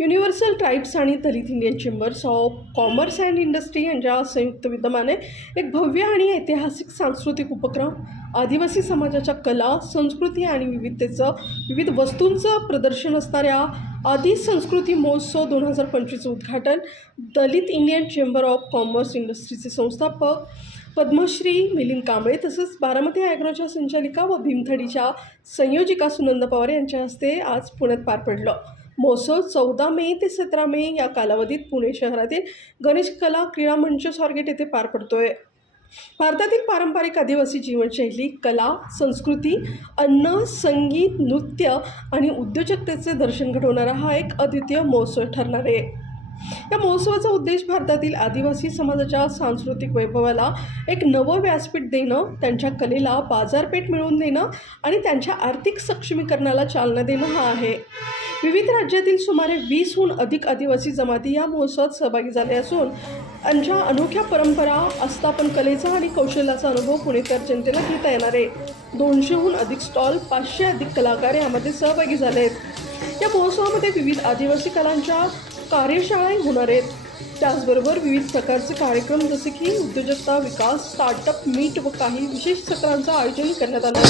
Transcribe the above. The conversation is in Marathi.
युनिव्हर्सल ट्राईब्स आणि Dalit Indian chambers of commerce and industry यांच्या संयुक्त विद्यमाने एक भव्य आणि ऐतिहासिक सांस्कृतिक उपक्रम आदिवासी समाजाच्या कला संस्कृती आणि विविधतेचं विविध वस्तूंचं प्रदर्शन असणाऱ्या आदी संस्कृती महोत्सव दोन हजार पंचवीसचं उद्घाटन Dalit Indian chamber of commerce इंडस्ट्रीचे संस्थापक पद्मश्री मिलिंद कांबळे तसंच बारामती ॲग्रोच्या संचालिका व भीमथडीच्या संयोजिका सुनंद पवार यांच्या हस्ते आज पुण्यात पार पडलं. महोत्सव चौदा मे ते सतरा मे या कालावधीत पुणे शहरातील गणेश कला क्रीडा मंच स्वारगेट येथे पार पडतोय. भारतातील पारंपरिक आदिवासी जीवनशैली कला संस्कृती अन्न संगीत नृत्य आणि उद्योजकतेचे दर्शन घडवणारा हा एक अद्वितीय महोत्सव ठरणार आहे. या महोत्सवाचा उद्देश भारतातील आदिवासी समाजाच्या सांस्कृतिक वैभवाला एक नवं व्यासपीठ देणं त्यांच्या कलेला बाजारपेठ मिळवून देणं आणि त्यांच्या आर्थिक सक्षमीकरणाला चालना देणं हा आहे. विविध राज्यातील सुमारे वीसहून अधिक आदिवासी जमाती या महोत्सवात सहभागी झाले असून त्यांच्या अनोख्या परंपरा आस्थापन कलेचा आणि कौशल्याचा अनुभव पुणेकर जनतेला घेता येणार आहे. दोनशेहून अधिक स्टॉल पाचशे अधिक कलाकार यामध्ये सहभागी झाले आहेत या महोत्सवामध्ये विविध आदिवासी कलांच्या कार्यशाळाही होणार आहेत. त्याचबरोबर विविध प्रकारचे कार्यक्रम जसे की उद्योजकता विकास स्टार्टअप मीट व काही विशेष सत्रांचं आयोजन करण्यात आलं